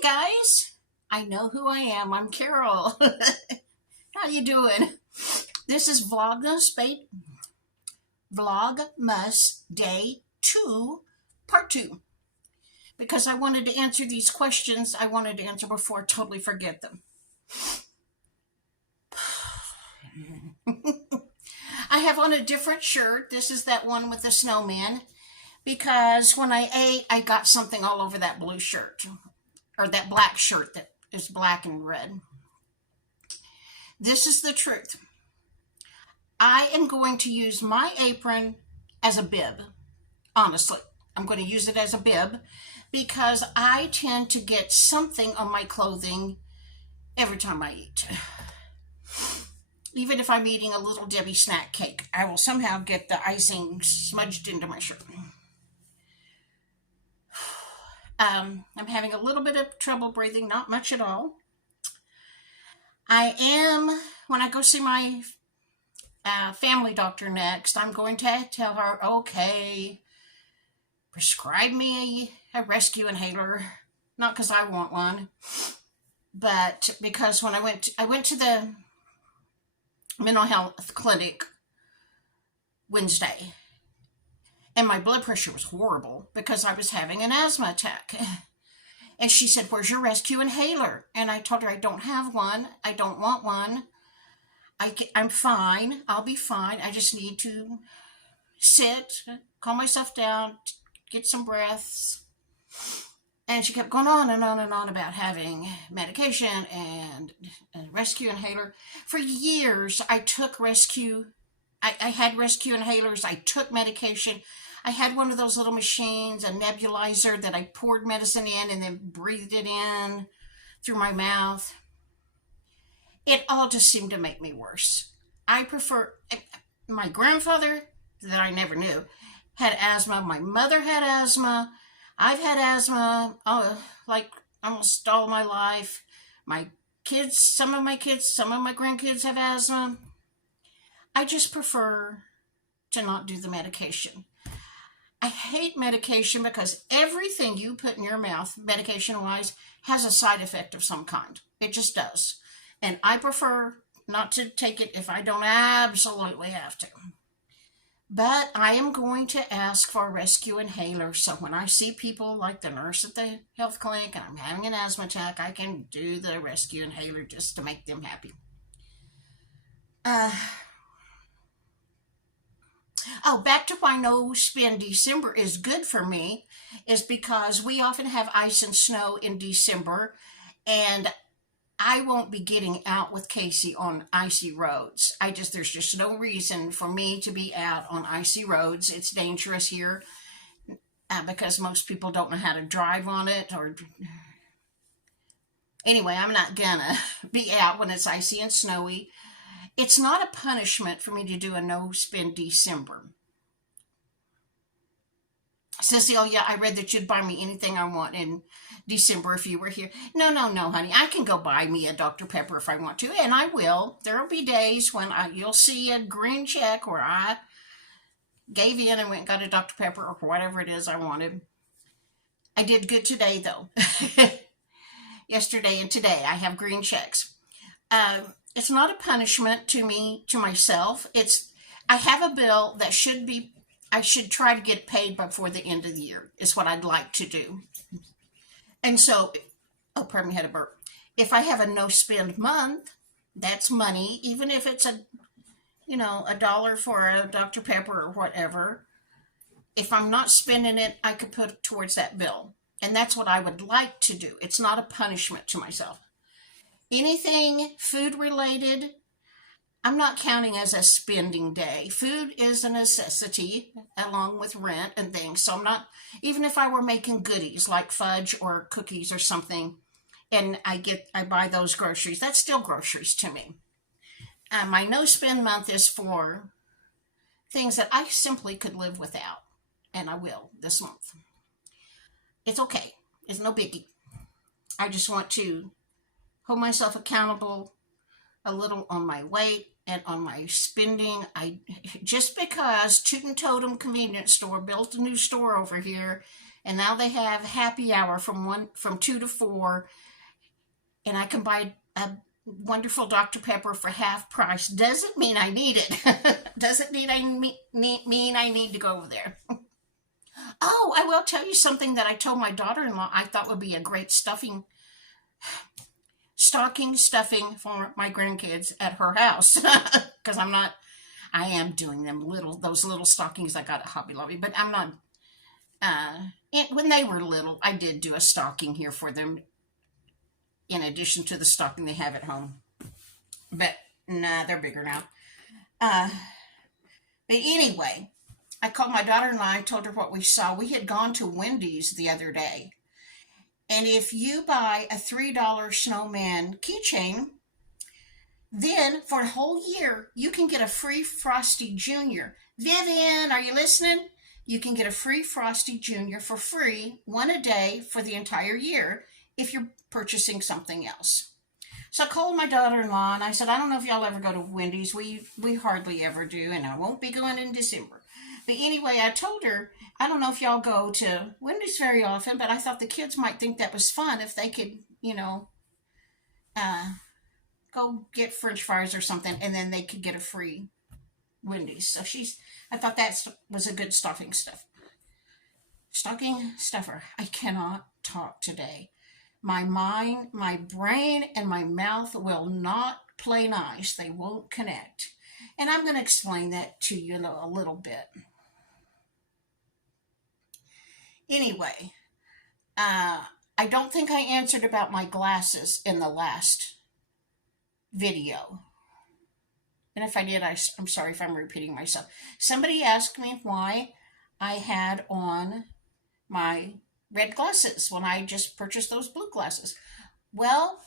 Hi guys, I know who I am. I'm Carol. How you doing? This is Vlogmas Day 2, Part 2. Because I wanted to answer these questions I wanted to answer before I totally forget them. I have on a different shirt. This is that one with the snowman. Because when I ate, I got something all over that blue shirt. Or that black shirt that is black and red. This is the truth. I am going to use my apron as a bib. Honestly, I'm going to use it as a bib because I tend to get something on my clothing every time I eat. Even if I'm eating a Little Debbie snack cake, I will somehow get the icing smudged into my shirt. I'm having a little bit of trouble breathing, not much at all. When I go see my family doctor next, I'm going to tell her, okay, prescribe me a rescue inhaler. Not because I want one, but because when I went to the mental health clinic Wednesday, and my blood pressure was horrible because I was having an asthma attack. And she said, where's your rescue inhaler? And I told her I don't have one. I don't want one. I'm fine. I'll be fine. I just need to sit, calm myself down, get some breaths. And she kept going on and on and on about having medication and a rescue inhaler. For years, I took I had rescue inhalers. I took medication. I had one of those little machines, a nebulizer that I poured medicine in and then breathed it in through my mouth. It all just seemed to make me worse. My grandfather, that I never knew, had asthma. My mother had asthma. I've had asthma like almost all my life. My kids, some of my grandkids have asthma. I just prefer to not do the medication. I hate medication because everything you put in your mouth, medication-wise, has a side effect of some kind. It just does. And I prefer not to take it if I don't absolutely have to. But I am going to ask for a rescue inhaler, so when I see people like the nurse at the health clinic and I'm having an asthma attack, I can do the rescue inhaler just to make them happy. Back to why no spin December is good for me is because we often have ice and snow in December, and I won't be getting out with Casey on icy roads. There's just no reason for me to be out on icy roads. It's dangerous here because most people don't know how to drive on it. Anyway, I'm not gonna be out when it's icy and snowy. It's not a punishment for me to do a no spin December. Cecilia, I read that you'd buy me anything I want in December if you were here. No, honey. I can go buy me a Dr. Pepper if I want to, and I will. There will be days when you'll see a green check where I gave in and went and got a Dr. Pepper or whatever it is I wanted. I did good today, though. Yesterday and today, I have green checks. It's not a punishment to myself. I have a bill that I should try to get paid before the end of the year, is what I'd like to do. And so, pardon me, I had a burp. If I have a no spend month, that's money, even if it's $1 for a Dr. Pepper or whatever. If I'm not spending it, I could put it towards that bill. And that's what I would like to do. It's not a punishment to myself. Anything food related, I'm not counting as a spending day. Food is a necessity along with rent and things. So I'm not, even if I were making goodies like fudge or cookies or something, and I buy those groceries, that's still groceries to me. My no spend month is for things that I simply could live without, and I will this month. It's okay. It's no biggie. I just want to hold myself accountable a little on my weight and on my spending. Just because Toot and Totem convenience store built a new store over here And now they have happy hour from 2 to 4, and I can buy a wonderful Dr. Pepper for half price. Doesn't mean I need it. Doesn't mean I need to go over there. Oh, I will tell you something that I told my daughter-in-law I thought would be a great stocking stuffing for my grandkids at her house. Because I am doing those little stockings I got at Hobby Lobby, but I'm not, when they were little, I did do a stocking here for them in addition to the stocking they have at home. But nah, they're bigger now. Uh, but anyway, I called my daughter-in-law. I told her what we saw. We had gone to Wendy's the other day. And if you buy a $3 snowman keychain, then for a whole year, you can get a free Frosty Jr. Vivian, are you listening? You can get a free Frosty Jr. for free, one a day for the entire year if you're purchasing something else. So I called my daughter-in-law and I said, I don't know if y'all ever go to Wendy's. We hardly ever do, and I won't be going in December. But anyway, I told her, I don't know if y'all go to Wendy's very often, but I thought the kids might think that was fun if they could, uh, go get French fries or something, and then they could get a free Wendy's. So I thought that was a good stocking stuffer. I cannot talk today. My mind, my brain, and my mouth will not play nice. They won't connect. And I'm going to explain that to you in a little bit. Anyway, I don't think I answered about my glasses in the last video. And if I did, I'm sorry if I'm repeating myself. Somebody asked me why I had on my red glasses when I just purchased those blue glasses. Well,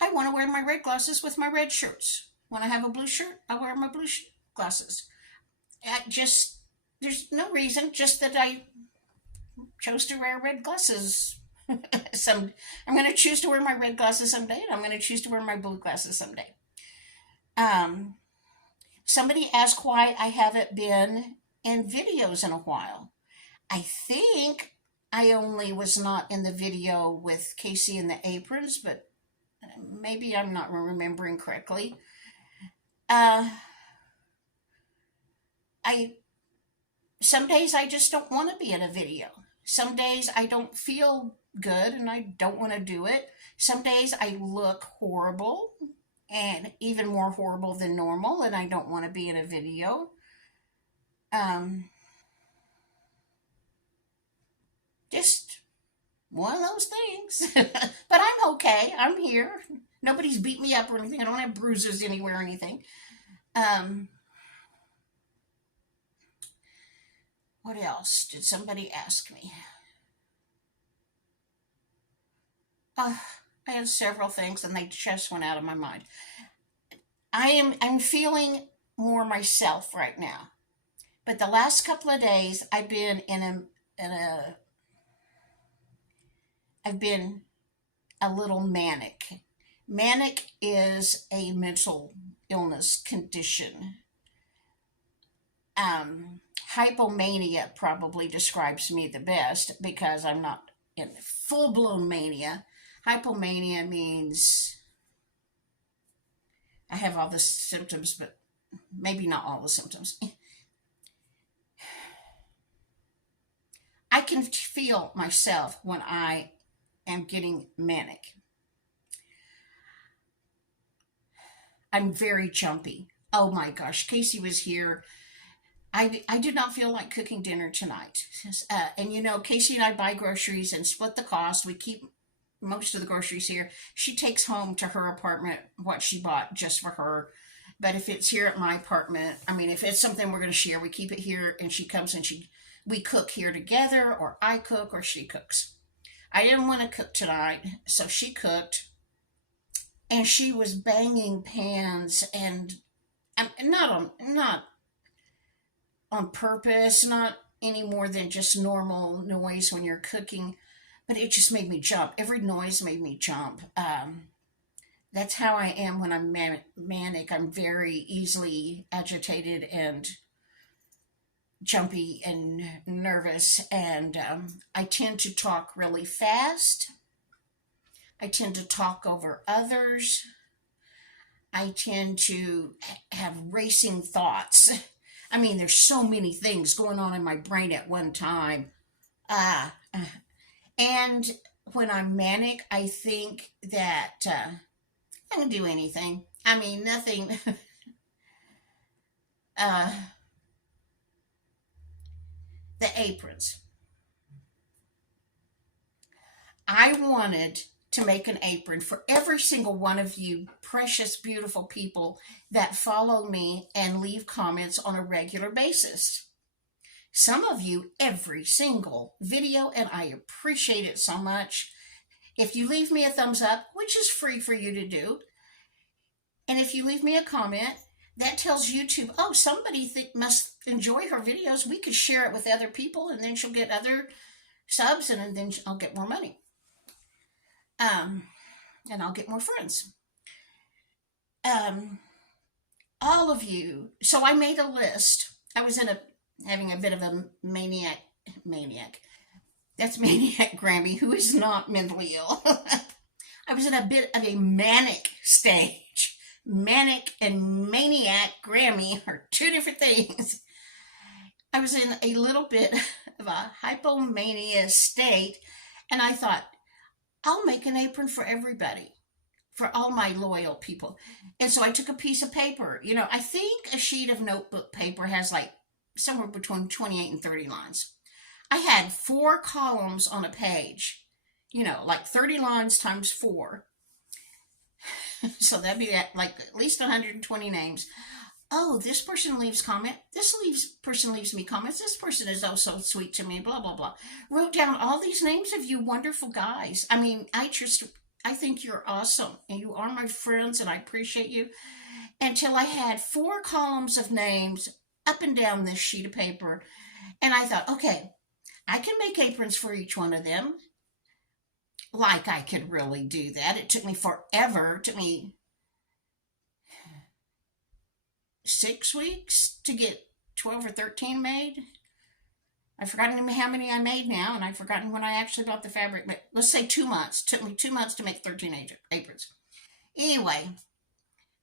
I want to wear my red glasses with my red shirts. When I have a blue shirt, I wear my blue glasses. There's no reason, just that I chose to wear red glasses. I'm going to choose to wear my red glasses someday, and I'm going to choose to wear my blue glasses someday. Somebody asked why I haven't been in videos in a while. I think I only was not in the video with Casey and the Aprons, but maybe I'm not remembering correctly. Some days I just don't want to be in a video. Some days I don't feel good and I don't want to do it. Some days I look horrible and even more horrible than normal, and I don't want to be in a video. Just one of those things. But I'm okay. I'm here. Nobody's beat me up or anything. I don't have bruises anywhere or anything. What else did somebody ask me? I had several things and they just went out of my mind. I'm feeling more myself right now. But the last couple of days I've been I've been a little manic. Manic is a mental illness condition. Hypomania probably describes me the best because I'm not in full-blown mania. Hypomania means I have all the symptoms, but maybe not all the symptoms. I can feel myself when I am getting manic. I'm very jumpy. Oh my gosh, Casey was here. I did not feel like cooking dinner tonight. And Casey and I buy groceries and split the cost. We keep most of the groceries here. She takes home to her apartment what she bought just for her. But if it's here at my apartment, if it's something we're going to share, we keep it here, and she comes and we cook here together, or I cook or she cooks. I didn't want to cook tonight, so she cooked, and she was banging pans, and not on purpose, not any more than just normal noise when you're cooking, but it just made me jump. Every noise made me jump. That's how I am when I'm manic. I'm very easily agitated and jumpy and nervous, and I tend to talk really fast. I tend to talk over others. I tend to have racing thoughts. I mean, there's so many things going on in my brain at one time. Uh, and when I'm manic, I think that I can do anything. I mean, nothing. uh, the aprons. I wanted to make an apron for every single one of you precious, beautiful people that follow me and leave comments on a regular basis. Some of you every single video, and I appreciate it so much. If you leave me a thumbs up, which is free for you to do, and if you leave me a comment, that tells YouTube, oh, somebody must enjoy her videos. We could share it with other people, and then she'll get other subs, and then I'll get more money. And I'll get more friends. All of you. So I made a list. I was having a bit of a maniac. That's Maniac Grammy, who is not mentally ill. I was in a bit of a manic stage. Manic and Maniac Grammy are two different things. I was in a little bit of a hypomania state, and I thought, I'll make an apron for everybody, for all my loyal people. And so I took a piece of paper. You know, I think a sheet of notebook paper has like somewhere between 28 and 30 lines. I had 4 columns on a page, you know, like 30 lines times 4. So that'd be like at least 120 names. Oh, this person leaves comment. Person leaves me comments. This person is oh so sweet to me, blah, blah, blah. Wrote down all these names of you wonderful guys. I mean, I think you're awesome, and you are my friends, and I appreciate you. Until I had 4 columns of names up and down this sheet of paper. And I thought, okay, I can make aprons for each one of them. Like I could really do that. It took me forever. It took me 6 weeks to get 12 or 13 made. I've forgotten how many I made now, and I've forgotten when I actually bought the fabric, but let's say 2 months. It took me 2 months to make 13 aprons. Anyway,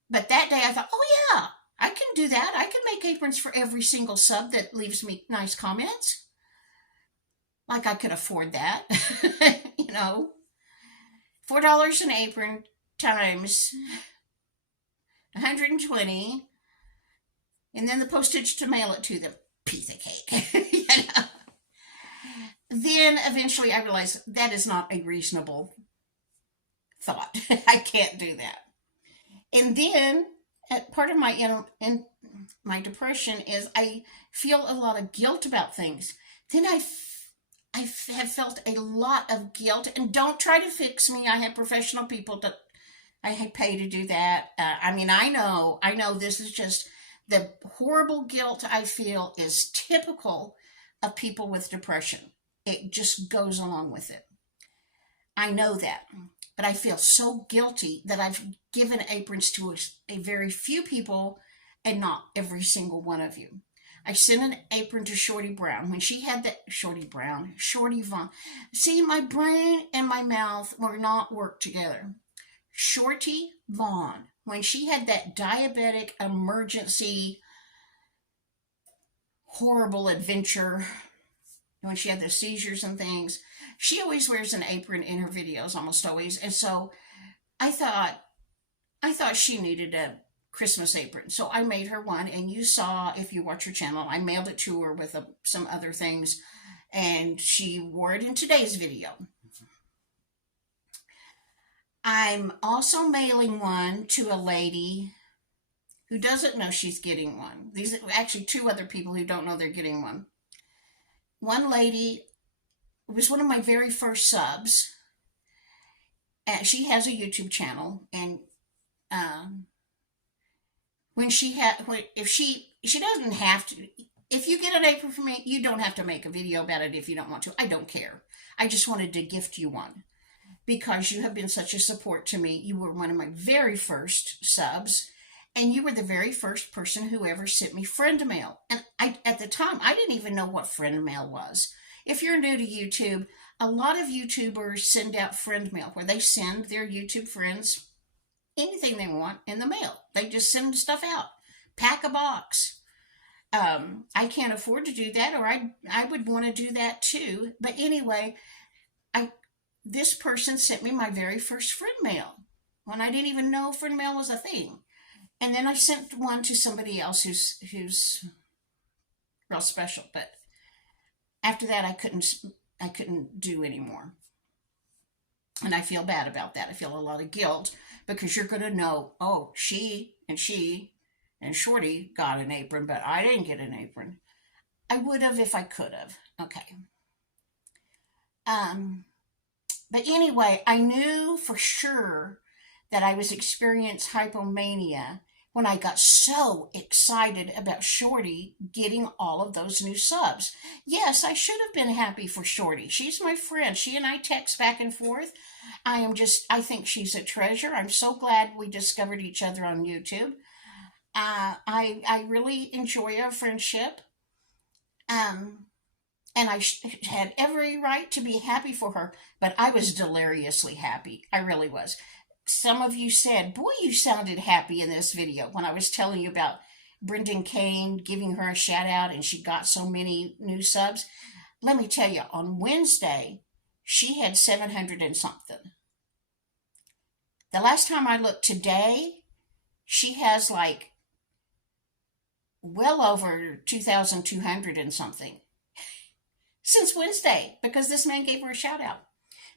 but that day I thought, oh yeah, I can do that. I can make aprons for every single sub that leaves me nice comments. Like I could afford that. You know, $4 an apron times 120, and then the postage to mail it to them. Piece of cake. You know? Then eventually I realized that is not a reasonable thought. I can't do that. And then part of my my depression is I feel a lot of guilt about things. Then I have felt a lot of guilt, and don't try to fix me. I have professional people that I pay to do that. I mean, I know this is just the horrible guilt I feel is typical of people with depression. It just goes along with it. I know that, but I feel so guilty that I've given aprons to a very few people and not every single one of you. I sent an apron to Shorty Brown when she had that Shorty Vaughn. See, my brain and my mouth were not worked together. Shorty Vaughn, when she had that diabetic emergency horrible adventure, when she had the seizures and things, she always wears an apron in her videos, almost always. And so I thought she needed a Christmas apron. So I made her one, and you saw, if you watch her channel, I mailed it to her with some other things, and she wore it in today's video. I'm also mailing one to a lady who doesn't know she's getting one. These are actually 2 other people who don't know they're getting one. One lady was one of my very first subs. She has a YouTube channel, and if she doesn't have to, if you get an apron from me, you don't have to make a video about it if you don't want to. I don't care. I just wanted to gift you one because you have been such a support to me. You were one of my very first subs, And you were the very first person who ever sent me friend mail. And at the time, I didn't even know what friend mail was. If you're new to YouTube, a lot of YouTubers send out friend mail where they send their YouTube friends anything they want in the mail. They just send stuff out, pack a box. I can't afford to do that, or I would want to do that too. But anyway, I this person sent me my very first friend mail when I didn't even know friend mail was a thing. And then I sent one to somebody else who's real special. But after that, I couldn't do anymore, and I feel bad about that. I feel a lot of guilt because you're going to know, oh, she and Shorty got an apron, but I didn't get an apron. I would have if I could have. Okay. Um, but anyway, I knew for sure that I was experiencing hypomania when I got so excited about Shorty getting all of those new subs. Yes, I should have been happy for Shorty. She's my friend. She and I text back and forth. I think she's a treasure. I'm so glad we discovered each other on YouTube. I really enjoy our friendship. Um, and had every right to be happy for her, but I was deliriously happy. I really was. Some of you said, boy, you sounded happy in this video when I was telling you about Brendan Kane giving her a shout out and she got so many new subs. Let me tell you, on Wednesday, she had 700 and something. The last time I looked today, she has like well over 2,200 and something since Wednesday because this man gave her a shout out.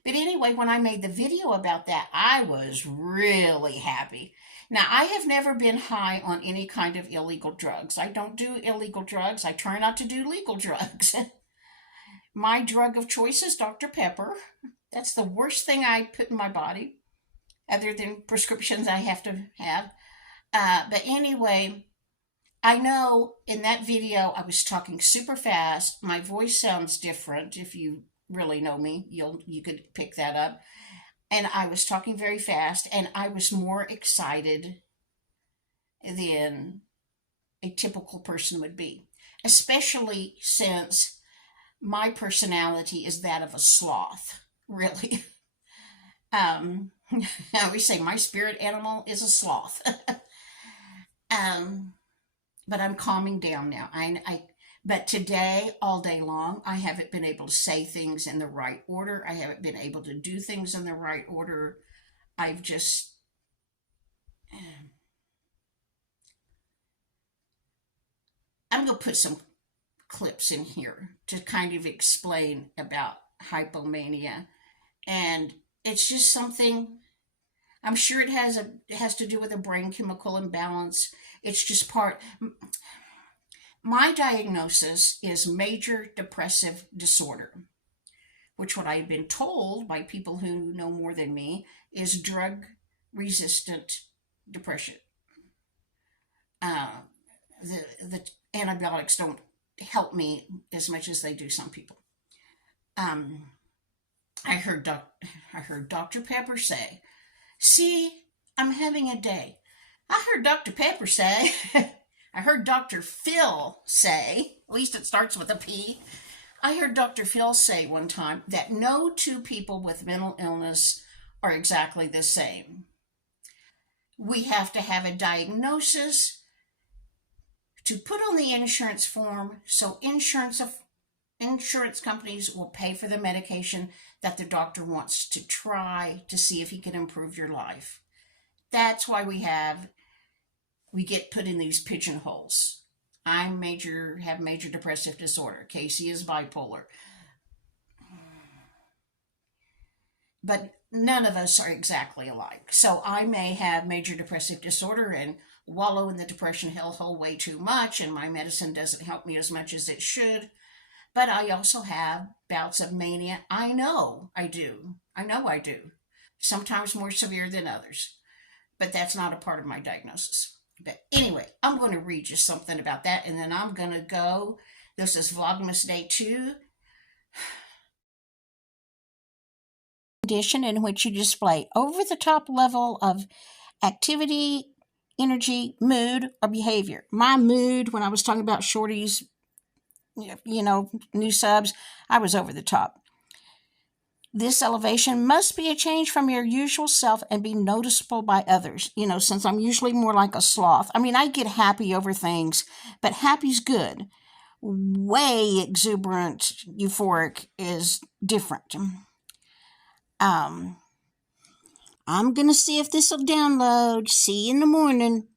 But anyway, when I made the video about that, I was really happy. Now, I have never been high on any kind of illegal drugs. I don't do illegal drugs. I try not to do legal drugs. My drug of choice is Dr. Pepper. That's the worst thing I put in my body, other than prescriptions I have to have. But anyway, I know in that video I was talking super fast. My voice sounds different. If you really know me, you could pick that up. And I was talking very fast, and I was more excited than a typical person would be, especially since my personality is that of a sloth, really. I always say my spirit animal is a sloth. um, but I'm calming down now. But today, all day long, I haven't been able to say things in the right order. I haven't been able to do things in the right order. I've just, I'm going to put some clips in here to kind of explain about hypomania. And it's just something, I'm sure it has to do with a brain chemical imbalance. It's just my diagnosis is major depressive disorder, which what I've been told by people who know more than me is drug resistant depression. Uh, the antibiotics don't help me as much as they do some people. Um, I heard Dr. Pepper say, "See, I'm having a day." I heard Dr. Pepper say, I heard Dr. Phil say, at least it starts with a P. I heard Dr. Phil say one time that no two people with mental illness are exactly the same. We have to have a diagnosis to put on the insurance form so insurance companies will pay for the medication that the doctor wants to try to see if he can improve your life. That's why we get put in these pigeonholes. Have major depressive disorder. Casey is bipolar. But none of us are exactly alike. So I may have major depressive disorder and wallow in the depression hellhole way too much, and my medicine doesn't help me as much as it should. But I also have bouts of mania. I know I do. Sometimes more severe than others. But that's not a part of my diagnosis. But anyway, I'm going to read you something about that, and then I'm going to go. This is Vlogmas Day 2. Condition in which you display over the top level of activity energy, mood, or behavior. My mood, when I was talking about Shorty's, new subs, I was over the top. This elevation must be a change from your usual self and be noticeable by others. Since I'm usually more like a sloth. I mean, I get happy over things, but happy's good. Way exuberant, euphoric is different. I'm going to see if this will download. See you in the morning.